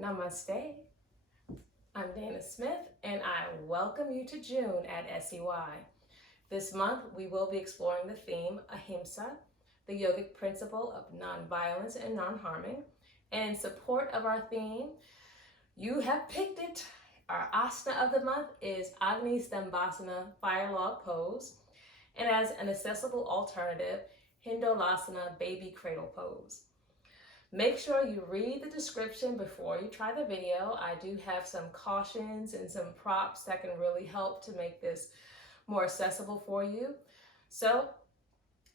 Namaste. I'm Dana Smith, and I welcome you to June at SEY. This month, we will be exploring the theme Ahimsa, the yogic principle of nonviolence and non-harming. And in support of our theme, you have picked it. Our asana of the month is Agnistambhasana, fire log pose, and as an accessible alternative, Hindolasana, baby cradle pose. Make sure you read the description before you try the video. I do have some cautions and some props that can really help to make this more accessible for you. So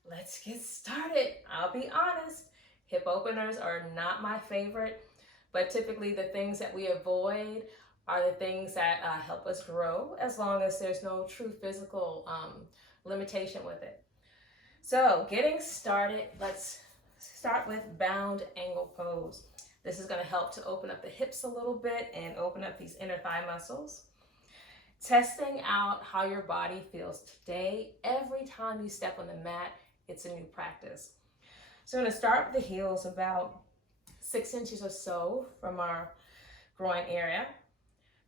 let's get started. I'll be honest, hip openers are not my favorite, but typically the things that we avoid are the things that help us grow, as long as there's no true physical limitation with it. So getting started, let's start with bound angle pose. This is going to help to open up the hips a little bit and open up these inner thigh muscles. Testing out how your body feels today. Every time you step on the mat, it's a new practice. So I'm going to start with the heels about 6 inches or so from our groin area.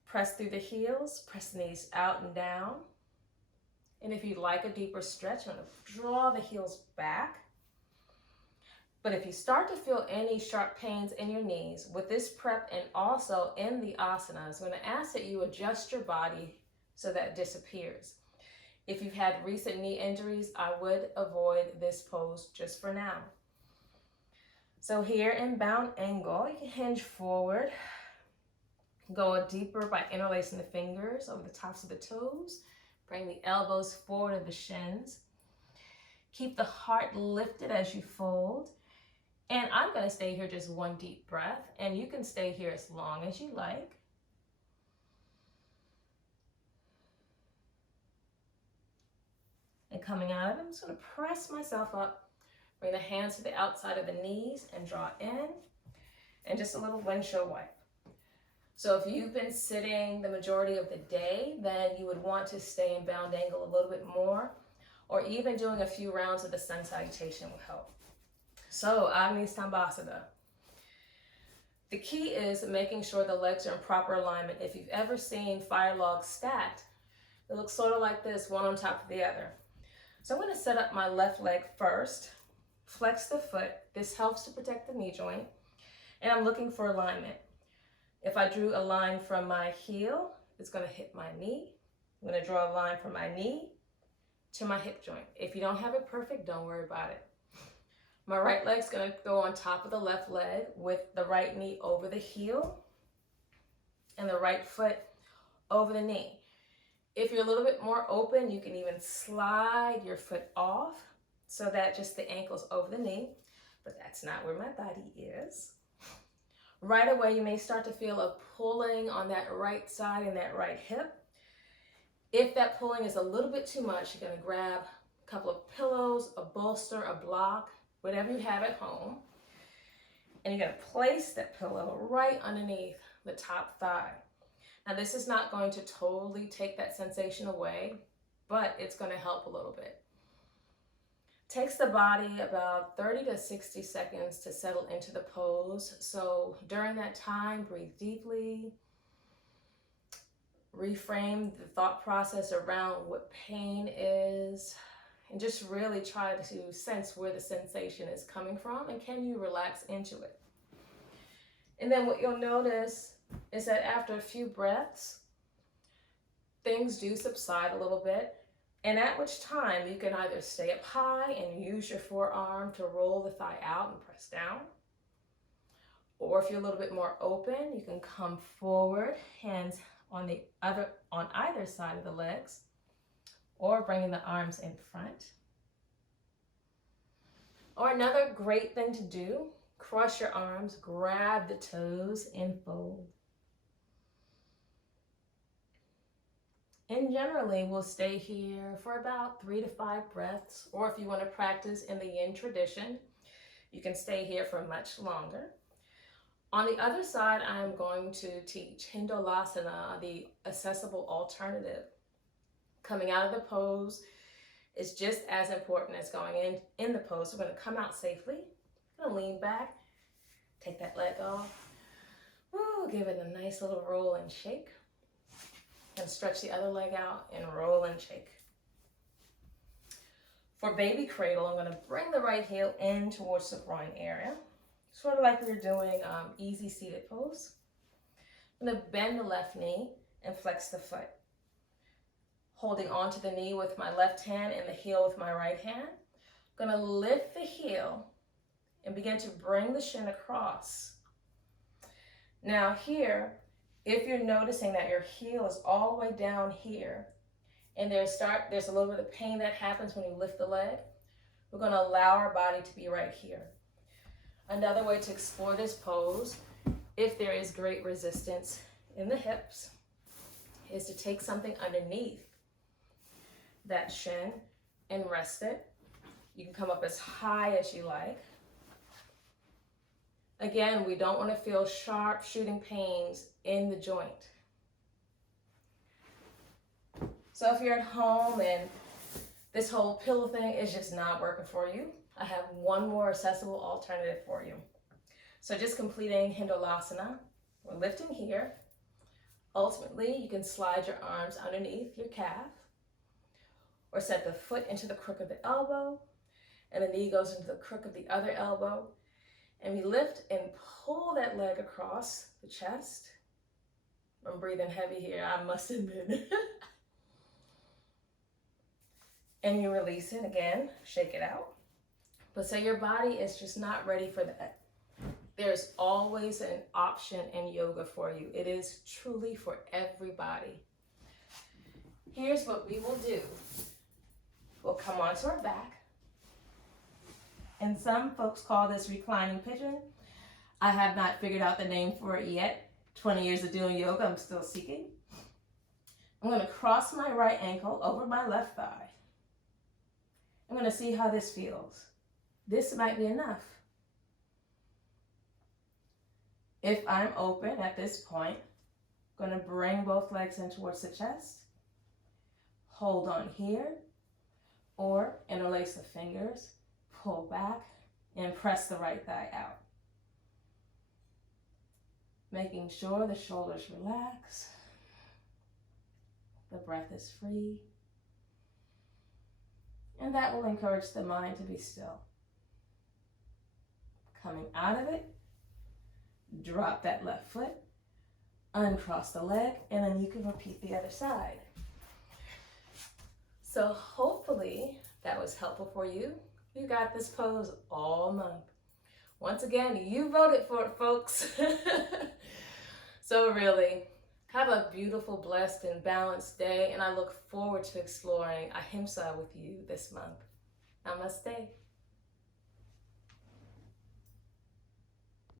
Press through the heels, press the knees out and down. And if you'd like a deeper stretch, I'm going to draw the heels back. But if you start to feel any sharp pains in your knees with this prep and also in the asanas, I'm going to ask that you adjust your body so that it disappears. If you've had recent knee injuries, I would avoid this pose just for now. So here in bound angle, you can hinge forward, go deeper by interlacing the fingers over the tops of the toes, bring the elbows forward of the shins. Keep the heart lifted as you fold. And I'm going to stay here just one deep breath, and you can stay here as long as you like. And coming out of it, I'm just going to press myself up, bring the hands to the outside of the knees and draw in, and just a little windshield wipe. So if you've been sitting the majority of the day, then you would want to stay in bound angle a little bit more, or even doing a few rounds of the sun salutation will help. So, Agnistambhasana. The key is making sure the legs are in proper alignment. If you've ever seen fire logs stacked, it looks sort of like this, one on top of the other. So I'm going to set up my left leg first, flex the foot. This helps to protect the knee joint, and I'm looking for alignment. If I drew a line from my heel, it's going to hit my knee. I'm going to draw a line from my knee to my hip joint. If you don't have it perfect, don't worry about it. My right leg's going to go on top of the left leg with the right knee over the heel and the right foot over the knee. If you're a little bit more open, you can even slide your foot off so that just the ankle's over the knee, but that's not where my body is. Right away, you may start to feel a pulling on that right side and that right hip. If that pulling is a little bit too much, you're going to grab a couple of pillows, a bolster, a block, whatever you have at home, and you're going to place that pillow right underneath the top thigh. Now, this is not going to totally take that sensation away, but it's going to help a little bit. Takes the body about 30 to 60 seconds to settle into the pose. So during that time, breathe deeply, reframe the thought process around what pain is, and just really try to sense where the sensation is coming from, and can you relax into it. And then what you'll notice is that after a few breaths, things do subside a little bit, and at which time you can either stay up high and use your forearm to roll the thigh out and press down, or if you're a little bit more open, you can come forward, hands on either side of the legs, or bringing the arms in front. Or another great thing to do, cross your arms, grab the toes, and fold. And generally, we'll stay here for about 3 to 5 breaths, or if you want to practice in the Yin tradition, you can stay here for much longer. On the other side, I'm going to teach Hindolasana, the accessible alternative. Coming out of the pose is just as important as going in the pose. So we're going to come out safely. I'm going to lean back, take that leg off. Woo. Woo, give it a nice little roll and shake. And stretch the other leg out and roll and shake. For baby cradle, I'm going to bring the right heel in towards the groin area. Sort of like we were doing easy seated pose. I'm going to bend the left knee and flex the foot. Holding onto the knee with my left hand and the heel with my right hand. I'm going to lift the heel and begin to bring the shin across. Now here, if you're noticing that your heel is all the way down here, and there's a little bit of pain that happens when you lift the leg, we're going to allow our body to be right here. Another way to explore this pose, if there is great resistance in the hips, is to take something underneath that shin and rest it. You can come up as high as you like. Again, we don't want to feel sharp shooting pains in the joint. So if you're at home and this whole pillow thing is just not working for you, I have one more accessible alternative for you. So just completing Hindulasana, we're lifting here. Ultimately, you can slide your arms underneath your calf or set the foot into the crook of the elbow and the knee goes into the crook of the other elbow. And we lift and pull that leg across the chest. I'm breathing heavy here, I must admit. And you release it again, shake it out. But say your body is just not ready for that. There's always an option in yoga for you. It is truly for everybody. Here's what we will do. We'll come onto our back. And some folks call this reclining pigeon. I have not figured out the name for it yet. 20 years of doing yoga, I'm still seeking. I'm going to cross my right ankle over my left thigh. I'm going to see how this feels. This might be enough. If I'm open at this point, I'm going to bring both legs in towards the chest. Hold on here, or interlace the fingers, pull back, and press the right thigh out. Making sure the shoulders relax. The breath is free. And that will encourage the mind to be still. Coming out of it, drop that left foot, uncross the leg, and then you can repeat the other side. So hopefully that was helpful for you. You got this pose all month. Once again, you voted for it, folks. So really, have a beautiful, blessed, and balanced day, and I look forward to exploring Ahimsa with you this month. Namaste.